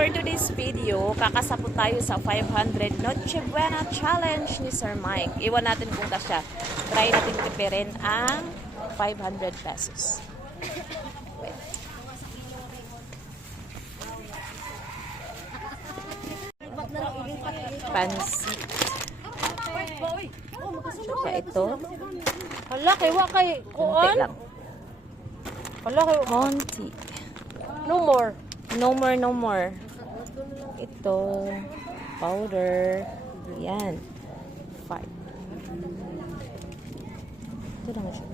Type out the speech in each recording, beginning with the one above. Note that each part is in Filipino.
for today's video, kakasapot tayo sa 500 Noche Buena Challenge ni Sir Mike. Iwan natin kung kasya. Try natin tipirin ang 500 pesos. Pansit. Tsaka ito. Hala, kay wa kay Konti kuan. lang. Hala, kay Konti. no more. No more, no more. Ito. Powder. Yan. 5. Ito lang siya.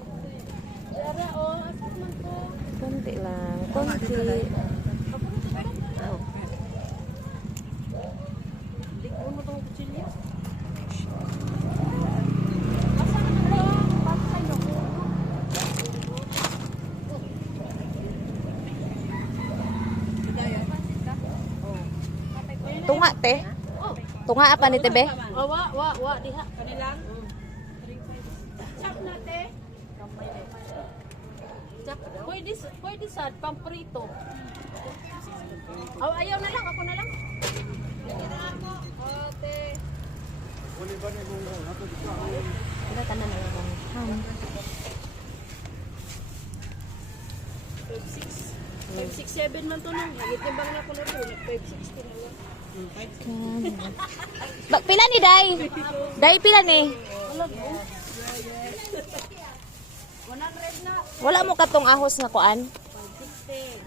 Konti lang. Konti. Oh. Tunga, te. Tunga apa ni tebe? Wa diha kanilang. Chop na te. Chop. Pwede sad pamprito. Ayaw na lang, ako na lang. Ate. Wala ka na lang. 567 man to nang. Nagitimbang na ko na to. 560 na lang. Pila ni Day? Day pila ni? 100 na. Wala mo katong ahos nga kuan? 120.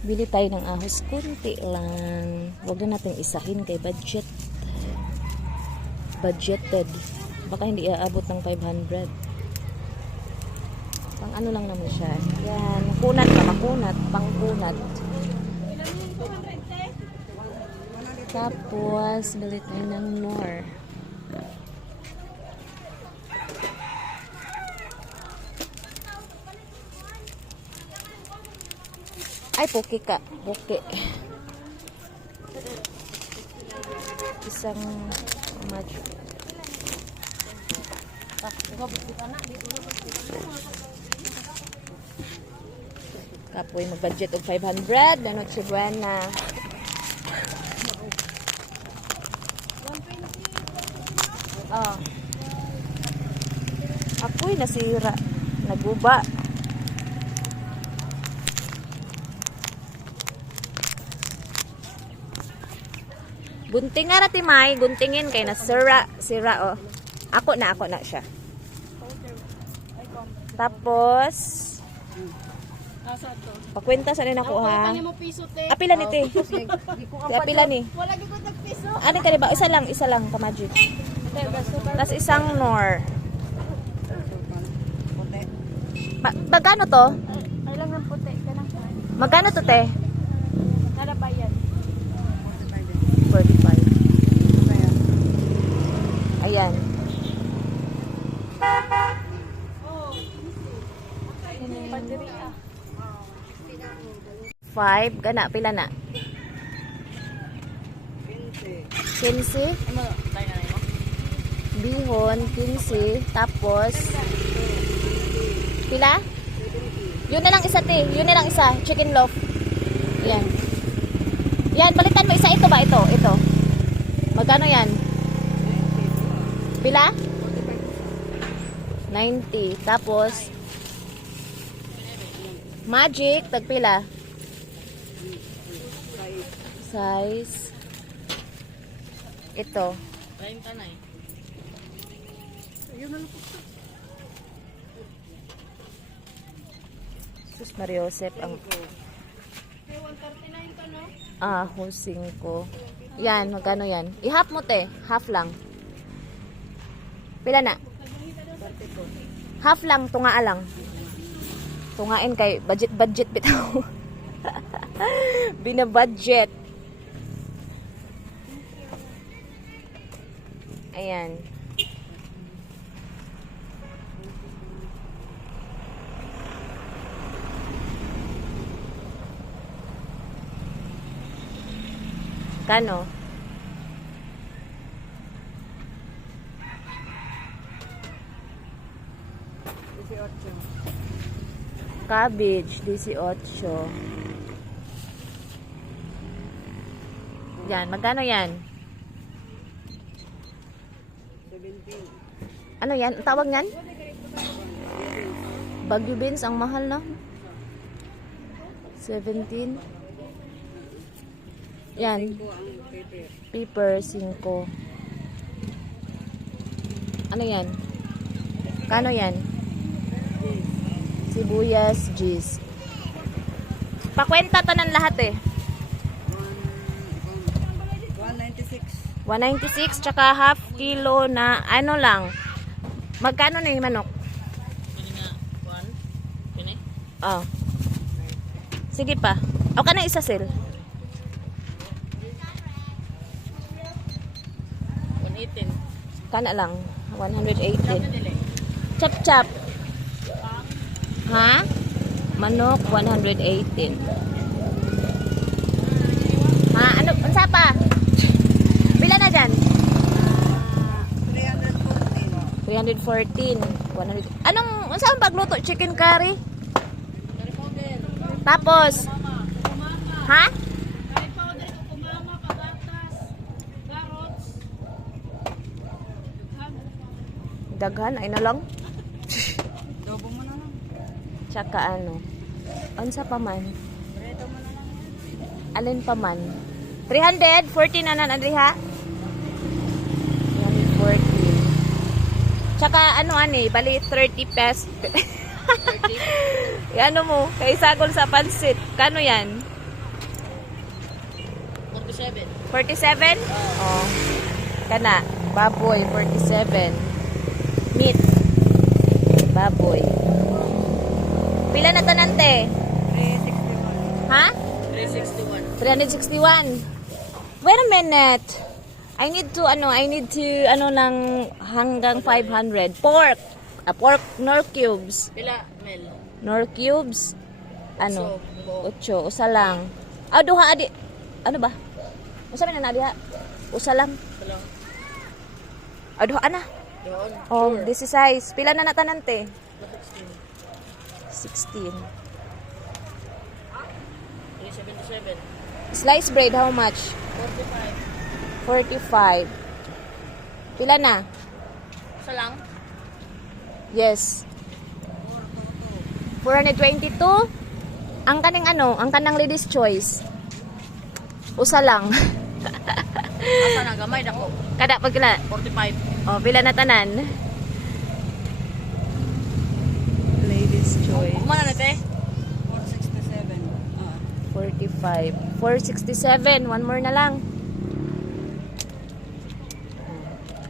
Bili tayo ng ahos, kunti lang. Huwag na natin isahin kay budget. Budgeted. Baka hindi aabot ng 500. Pang ano lang naman siya. Yan, kunat pa, makunat, pangkunat. Tapos, bili tayo ng Nor. Ay, puki ka. Puki. Isang match. Kapoy, mag-budget of 500. Na Noche Buena. Oh. Apoy, nasira. Naguba. Gunting nga rati may, guntingin kay na sira oh. Ako na siya. Tapos pakwenta sa nina ko ha. Mo piso te. Apila ni te. Apila ni. Wala gyud ko nagpiso. Ano ka ba? Isa lang ka magic. Tapos isang Nor. Magkano to? Ay lang ng puti kana. Magkano to te? Kada bayad. 45. Ayan. Pandiri ah. 5. Gana, pila na? 15. Bihon, 15. Tapos, pila? Yun na lang isa, te. Yun na lang isa. Chicken loaf. Yan. Yan, balikan mo isa. Ito ba? Ito. Magkano yan? Pila? 90. Tapos, magic, tagpila? Size. Ito. 30 na eh. Sus Mariosep ang 139 ka no? hosing ko. Yan, magkano yan? I-half mo te. Half lang. Pila na? Half lang, tunga lang. Tungain kay budget bitaw. Binabudget. Ayan. Kano? cabbage, 18. Yan, magkano yan? 17. Ano yan? Ang tawag yan? Baguio beans, ang mahal na. 17. Yan. 5 ang Pepper, pepper. 5. Ano yan? Kano yan? Sibuyas, G's. Pakwenta tanan lahat eh. 196. 196 tsaka half kilo na ano lang. Magkano na yung manok? Pili nga. 1. Pili? Oh. Sige pa. O ka na isa sel. 118. Kana lang. Dapat 118. dili. Chop chop. Ha? Manok 118. Ha? Ano? Unsa pa? Pila na dyan? 314. 314. 100. Anong, unsa ang pagluto? Chicken curry? Curry powder. Tapos, ha? Curry powder ko kumama, patatas, carrots. Daghan, ay na lang. Dobo mo na lang. Tsaka ano? Unsa pa man? Preto mo na lang. Alin pa man? 340 na nan Andriha? 340. Tsaka ano ani, bali 30 pesos. 30. Ano mo, kay sagol sa pansit. Kano yan? 47. 47? Oh. Kana, baboy 47. Meat. Baboy. Pila na tanante? 361. Ha? 361. 361. Wait a minute. I need to lang hanggang 500. Pork. Pork nor cubes. Pila, Mel? Nor cubes. Ano? So, 8. Usa lang. Ah, duha adi. Ano ba? Usa man na diha. Usa lang. Pila. Ah, duha na. Doon. Oh, this is size. Pila na natanante? 16. 16. 377. Sliced bread, how much? 45. 45. Pila na? Isa lang? Yes. 422. Ang kaning ano, ang kanang ladies choice. Usa lang. Asa na, gamay na ko. Kada pagkila. 45. Oh, pila na tanan? Ladies choice. Kumana na, te? 467. 45. 467. One more na lang.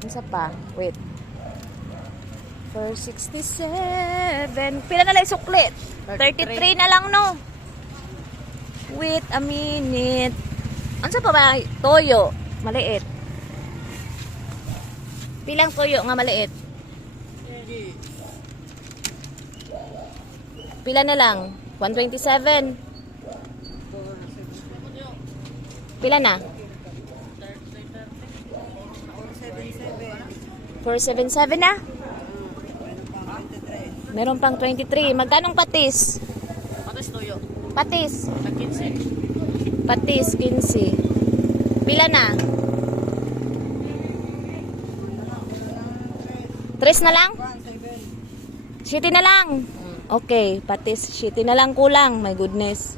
Isa pa. Wait. 467. Pila na lang suklit? 33 na lang, no? Wait a minute. Ano sa pa ba? Toyo. Maliit. Pilang toyo nga maliit? Pila na lang? 127. Pila na? 477 na? Meron pang 23. Magkanong patis? Patis toyo. Patis. Sa 15. Patis, 15. Pila na? 3 na lang? 7 na lang? Okay, patis, 7 na lang kulang. My goodness.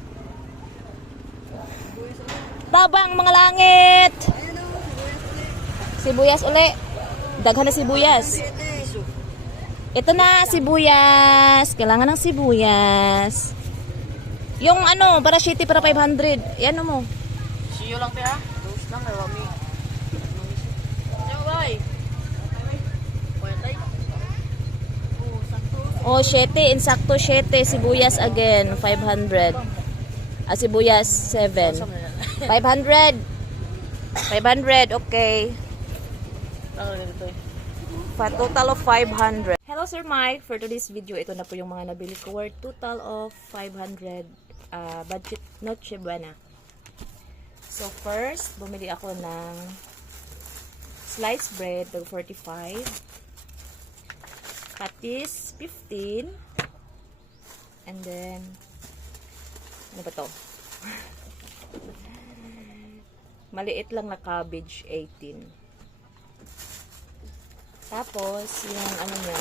Tabang mga langit! Sibuyas uli. Daghan na sibuyas. Ito na, sibuyas. Kailangan ng sibuyas. Yung ano, para 7 para 500. Yan mo. See you lang, te, ha? Rose lang, ay wami. Diyo, bay. Kuya, tay. Oo, sakto. Oh, 7. Insakto 7. Sibuyas again. 500. Sibuyas 7. 500. 500. Okay. Lang dito, eh. For total of 500. Hello Sir Mike. For today's video, ito na po yung mga nabili ko worth total of 500 budget Noche Buena. So first, bumili ako ng sliced bread, 45. Patis, 15. And then, ano ba to? Maliit lang na cabbage, 18. Tapos, yung ano niya,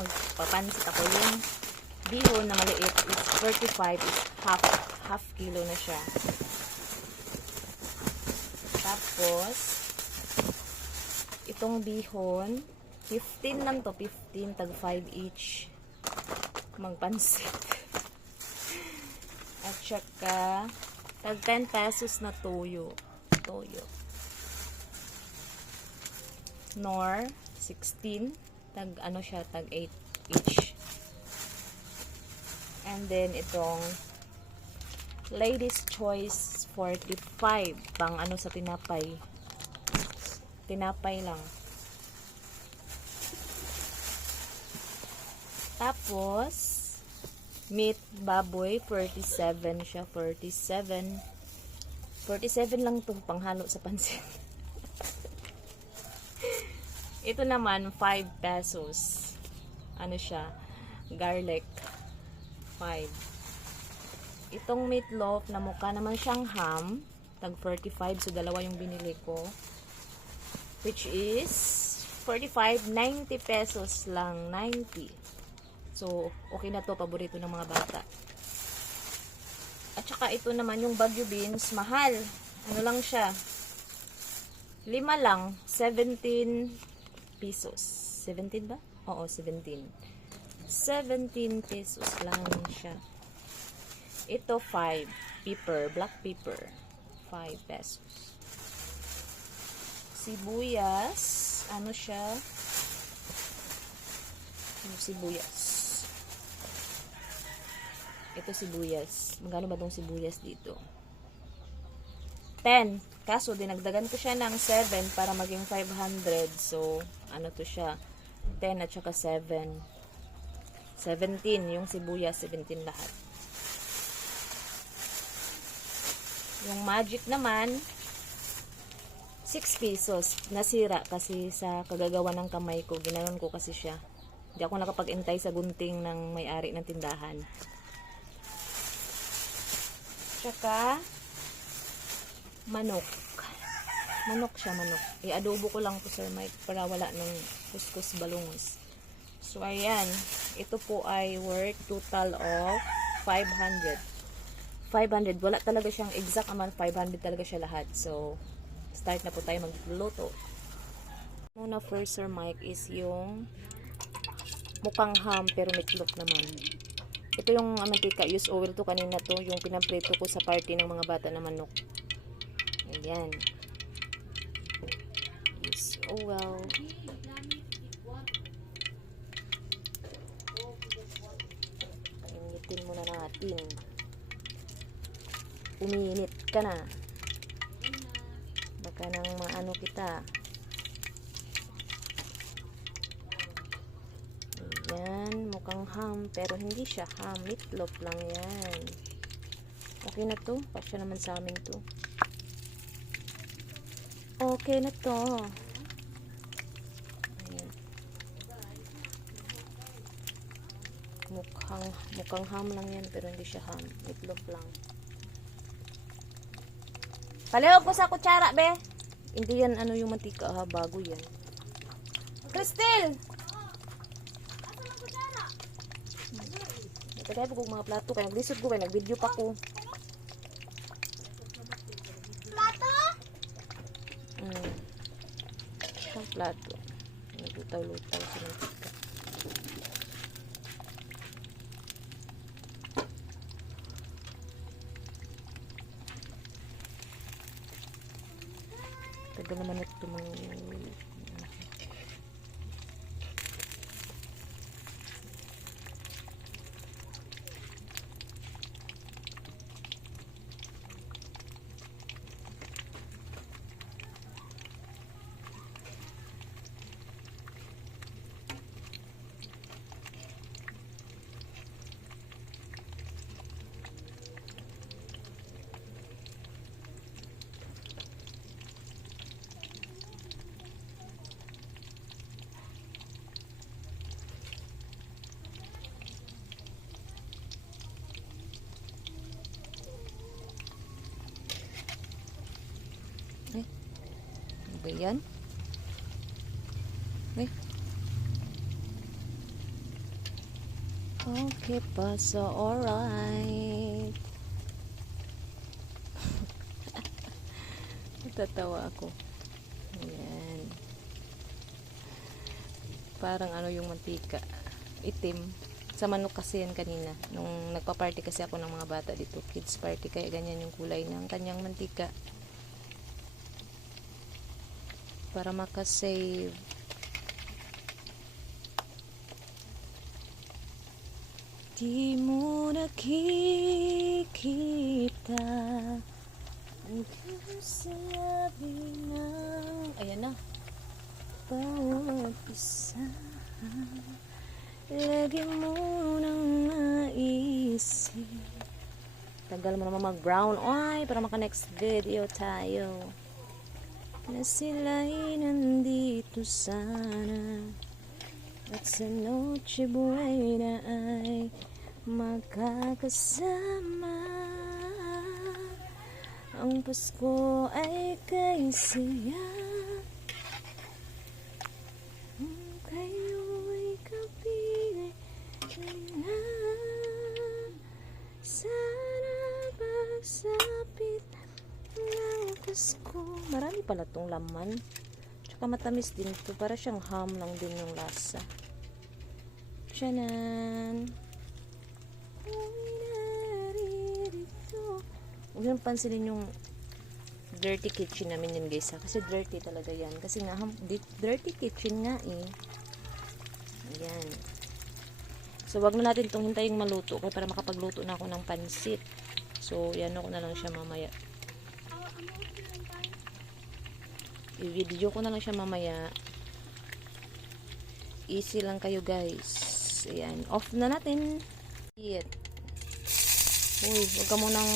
magpapansit ako. Yung bihon na maliit is 35, is half kilo na siya. Tapos, itong bihon, 15 lang to, 15, tag 5 each. Magpansit. At saka, tag 10 pesos na toyo. Nor, 16. Tag ano siya, tag 8 each. And then, itong Lady's Choice 45. Pang ano sa tinapay. Tinapay lang. Tapos, meat baboy, 47 siya, 47. 47 lang itong panghalo sa pansit. Ito naman, 5 pesos. Ano siya? Garlic. 5. Itong meatloaf na mukha naman siyang ham. Tag 45. So, dalawa yung binili ko. Which is 45, 90 pesos lang. 90. So, okay na to. Paborito ng mga bata. At saka ito naman yung Baguio beans. Mahal. Ano lang siya? 5 lang. 17 pesos. 17 ba? Oo, 17. 17 pesos lang siya. Ito 5. Pepper. Black pepper. 5 pesos. Sibuyas. Ano siya? Yung sibuyas. Ito sibuyas. Magkano ba itong sibuyas dito? 10. Kaso, dinagdagan ko siya ng 7 para maging 500. So, ano to siya? 10 at saka 7. 17. Yung sibuyas, 17 lahat. Yung magic naman, 6 pesos. Nasira kasi sa kagagawa ng kamay ko. Ginanon ko kasi siya. Hindi ako nakapag-intay sa gunting ng may-ari ng tindahan. Tsaka, manok. Manok siya, manok. I-adobo ko lang po, Sir Mike, para wala ng kuskus balungos. So, ayan. Ito po ay worth total of 500. 500. Wala talaga siyang exact amount. 500 talaga siya lahat. So, start na po tayo magluto. Muna first, Sir Mike, is yung mukhang ham pero meatloaf naman. Ito yung mantika, use oil to kanina to, yung pinamprito ko sa party ng mga bata na manok. Ayan. Use oil. Initin muna natin. Uminit ka na. Baka nang maano kita. Yan, mukhang ham, pero hindi siya ham, meatloaf lang yan. Okay na to, pasya naman sa amin to. Okay na to. Ayan. Mukhang ham lang yan, pero hindi siya ham, meatloaf lang. Palihog ko sa kutsara, be. Hindi yan ano yung mantika, ha, bago yan. Cristel! Tagay po kong mga plato. Kaya naglisod ko. Kaya nag-video pa ko. Plato? Ang plato. Naglutaw-lutaw sa mantika. Tagal naman ito mga ba yan? Ay. Okay pa, so alright. Tatawa ako. Ayan. Parang ano yung mantika. Itim. Sa manok kasi yan kanina. Nung nagpa-party kasi ako ng mga bata dito. Kids party. Kaya ganyan yung kulay ng kanyang mantika. Para makasave. Di mo nakikita ang kasabi ng... Ayan na. Bawat isa lagi mo nang naisip. Tagal mo naman mag-brown oy para maka-next video tayo. Na sila'y nandito sana at sa Noche Buena ay magkakasama. Ang Pasko ay kay saya. Kayo'y kapiling na sana pagsapit ng Pasko. Marami pala tong laman. Tsaka matamis din to. Para siyang ham lang din yung lasa. Tiyanan. Huwag nang pansinin yung dirty kitchen namin yun guys ha. Kasi dirty talaga yan. Kasi nga dirty kitchen nga eh. Ayan. So wag na natin itong hintayin maluto. Kaya para makapagluto na ako ng pansit. So yan ako na lang siya mamaya. I-video ko na lang siya mamaya. Easy lang kayo guys. Ayan. Off na natin. Uy, wag ka munang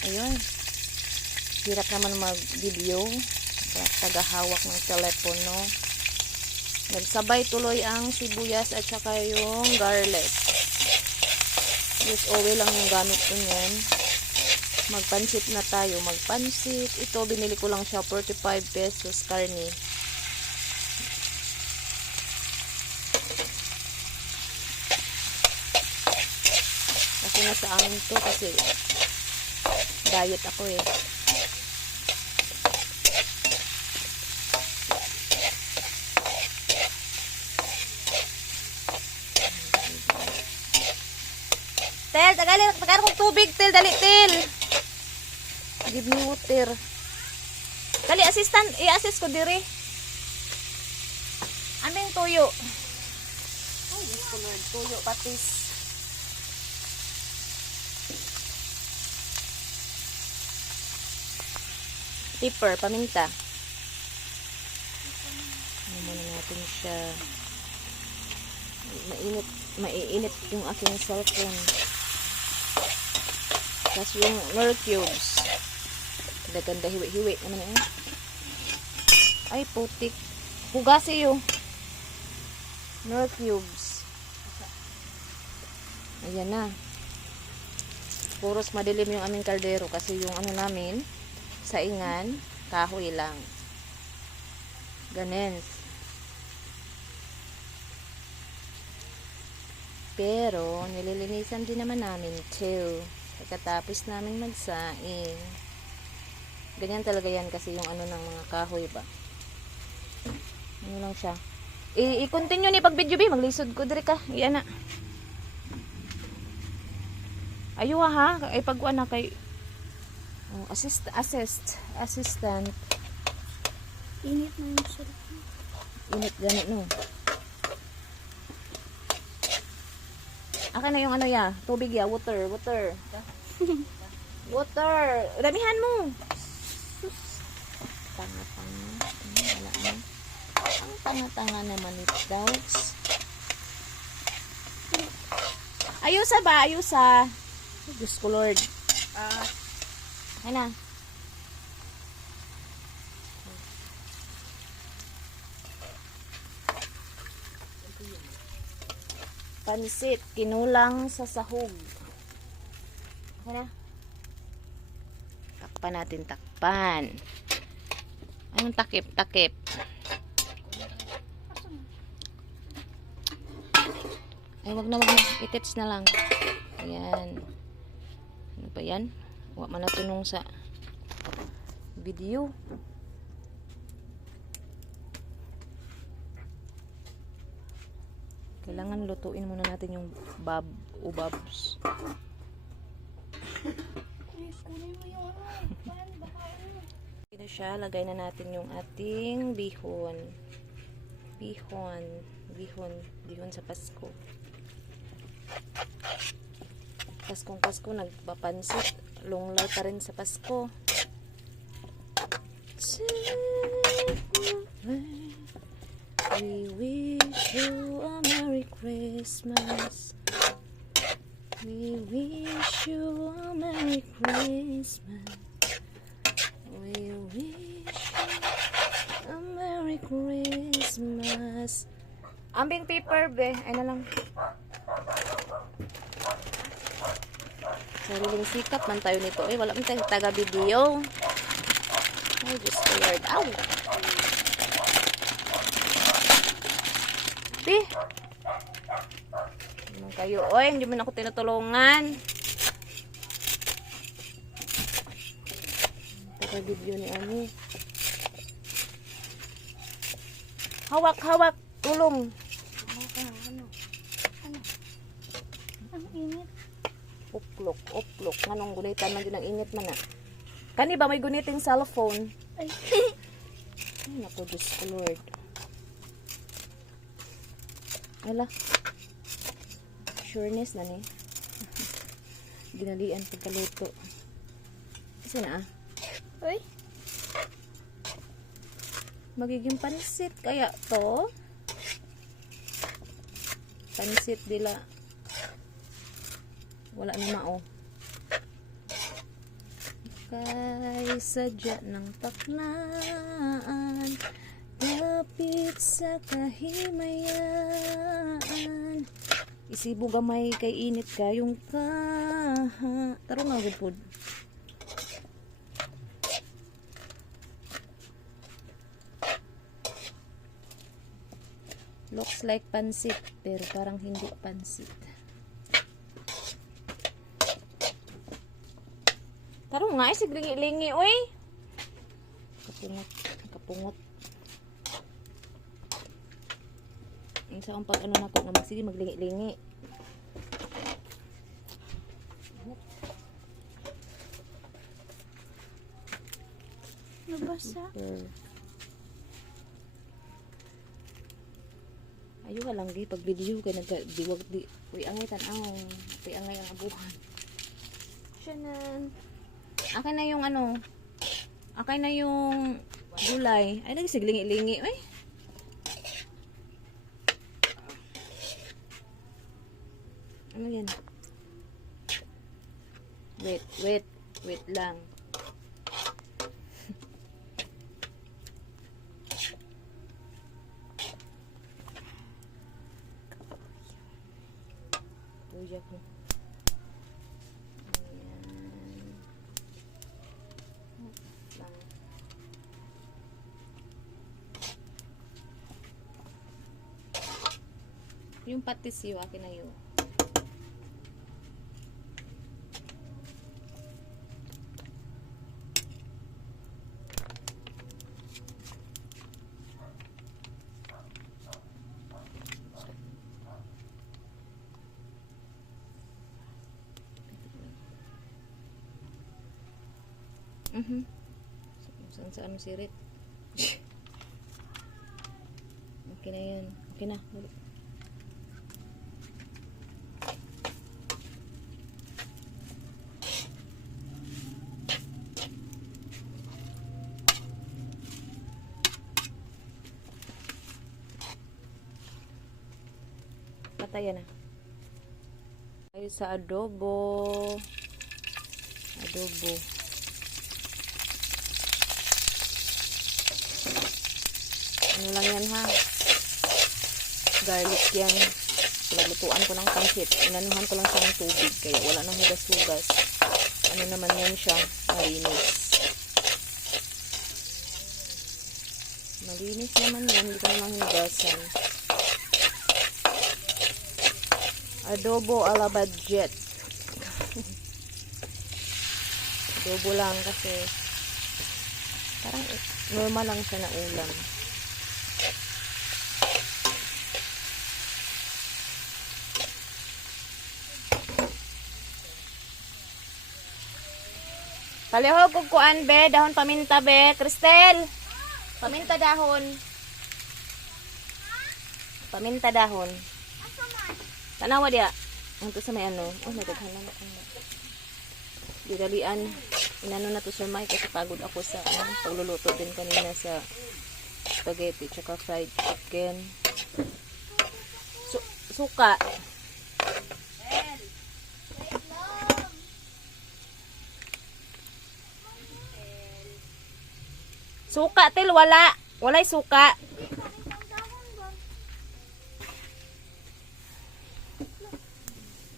ayun. Hirap naman mag-video. Tagahawak ng telepono. Nagsabay tuloy ang sibuyas at saka yung garlic. Yes, oil lang yung gamit ko niyan. Magpansit na tayo. Magpansit. Ito, binili ko lang siya 45 pesos karne. Kasi nasa amin to kasi diet ako eh. Tel, tagal kong tubig, Tel, dali, Tel. Give me water. Dali, assistant, i-assist ko diri. Aming tuyo. Ay, Diyos ko Lord, tuyo, patis. Pepper, paminta. Ano muna natin siya. Maiinit yung aking cellphone. Tapos yung Knorr cubes. Ganda hiwi-hiwi naman eh. Ay, putik. Hugasi yung Knorr cubes. Ayan na. Puros madilim yung aming kaldero kasi yung ano namin saingan, kahoy lang. Ganun. Pero, nililinisan din naman namin too. Pagkatapos namin magsaing. Ganyan talaga yan kasi yung ano ng mga kahoy ba. Ano lang siya. I-continue ni pag video bi. Maglisod ko diri ka. Iyan na. Ayaw ha. Ay pagkuan na kay assistant. Init na yung sarap. Init ganit no. Akin na yung ano ya, tubig ya, water. Water. Damihan mo. Tanga-tanga. Wala na. Ang tanga-tanga naman it dogs. Ayusa ba? Ayusa. Diyos ko Lord. Ayan na. Pansit, kinulang sa sahog. Okay na. Takpan natin, takpan. Anong takip? Takip. Ay, wag na. I-touch na lang. Ayan. Ano ba yan? Huwag man natunong sa video. Kailangan lutuin muna natin yung ubabs. Ito siya, lagay na natin yung ating bihon. Bihon sa Pasko. Paskong-Pasko, nagpapansit. Lunglay pa rin sa Pasko. We wish you a Merry Christmas. We wish you a Merry Christmas. We wish you a Merry Christmas. Ambing paper, be. Ay na lang. Sariling sikap man tayo nito. Eh, wala man tayong taga-video. Ay, just scared. Ow! Be! Naman kayo. Oy, hindi mo na ako tinutulungan. Taga-video ni Ani. Hawak! Tulong! Ang init. Uplok. Nganong gunitan man din ang init man na. Kani ba may guniting cellphone? Ay, naku, Diyos ko, Lord. Ala. Sureness na ni. Ginalian pagkaluto. Kasi na Uy. magiging pansit kaya to. Pansit dila. Wala na mao. Kay sadya ng taknaan, dapit sa kahimayan. Isibo gamay kay init kayong kaha. Taro nga gud. Looks like pansit, pero parang hindi pansit. Taro nga, siglingi-lingi, oy. Kapungot. Ang sa pag ano na ko na magsige maglingi-lingi. Nabasa. Ayo ka lang di pag video kay nagdiwag di. Uy, angay tan-aw. Uy, angay ang abuhan. Siyanan. Akin na yung ano. Akin na yung gulay. Ay, nagsiglingi-lingi. Ay. Ano yan? Wait lang. Tuyak mo. Yung patis yun, akin na yun. Saan sirit? Okay na yan. Okay na. Patayan na. Tayo sa adobo. Ano lang yan ha? Garlic yan. Pinaglutuan ko ng pansit. Inanuhan ko lang siya ng tubig. Kaya wala nang hugas-hugas. Ano naman yan siya? Malinis. Malinis naman yan. Hindi ko naman hinugasan. Adobo a la budget. Adobo lang kasi parang normal lang siya na ulam. Palihog kung kuan be, dahon paminta be, Cristel. Paminta dahon. Paminta dahon. Tanawa dia. Ang to sa may ano. Oh, nagdaghan na ako. Didalian. Inano na to Sir Mike kasi pagod ako sa pagluluto din kanina sa spaghetti tsaka fried chicken. Suka. Suka til wala. Walay suka.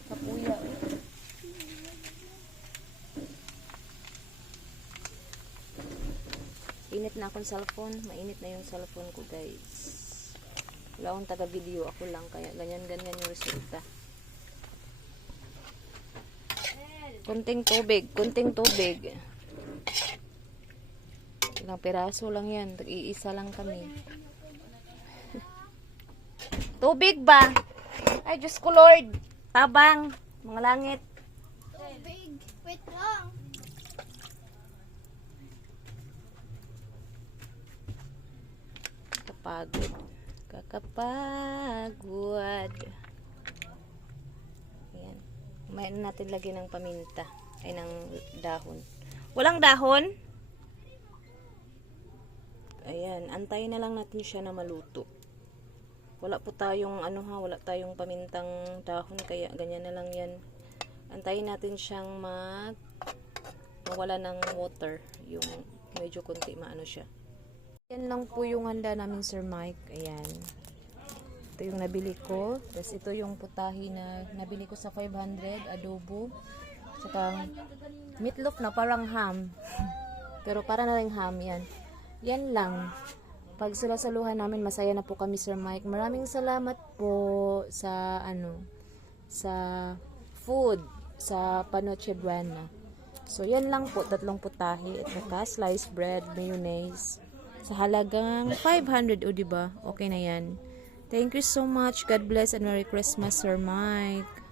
Kapuya. Init na akong cellphone. Mainit na yung cellphone ko, guys. Wala akong taga-video. Ako lang. Kaya ganyan-ganyan yung resulta. Kunting tubig. Kunting tubig. Ilang piraso lang yan. Tag-iisa lang kami. Tubig ba? Ay, Diyos ko Lord. Tabang. Mga langit. Tubig. Wait lang. Kakapagod. Kakapagod. Ayan. Mayroon natin lagyan ng paminta. Ay, ng dahon. Walang dahon? Ayan. Antayin na lang natin siya na maluto. Wala po tayong wala tayong pamintang dahon kaya ganyan na lang yan. Antayin natin siyang mawala ng water, yung medyo konti maano siya. Yan lang po yung handa namin Sir Mike. Ayan. Ito yung nabili ko. Tapos ito yung putahe na nabili ko sa 500 adobo. Saka meatloaf na parang ham. Pero para na rin ham yan. Yan lang. Pag sulasaluhan namin, masaya na po kami Sir Mike. Maraming salamat po sa sa food sa Panoche Buena. So yan lang po, 3 putahe at saka sliced bread, mayonnaise sa halagang 500 o diba? Okay na yan. Thank you so much. God bless and Merry Christmas Sir Mike.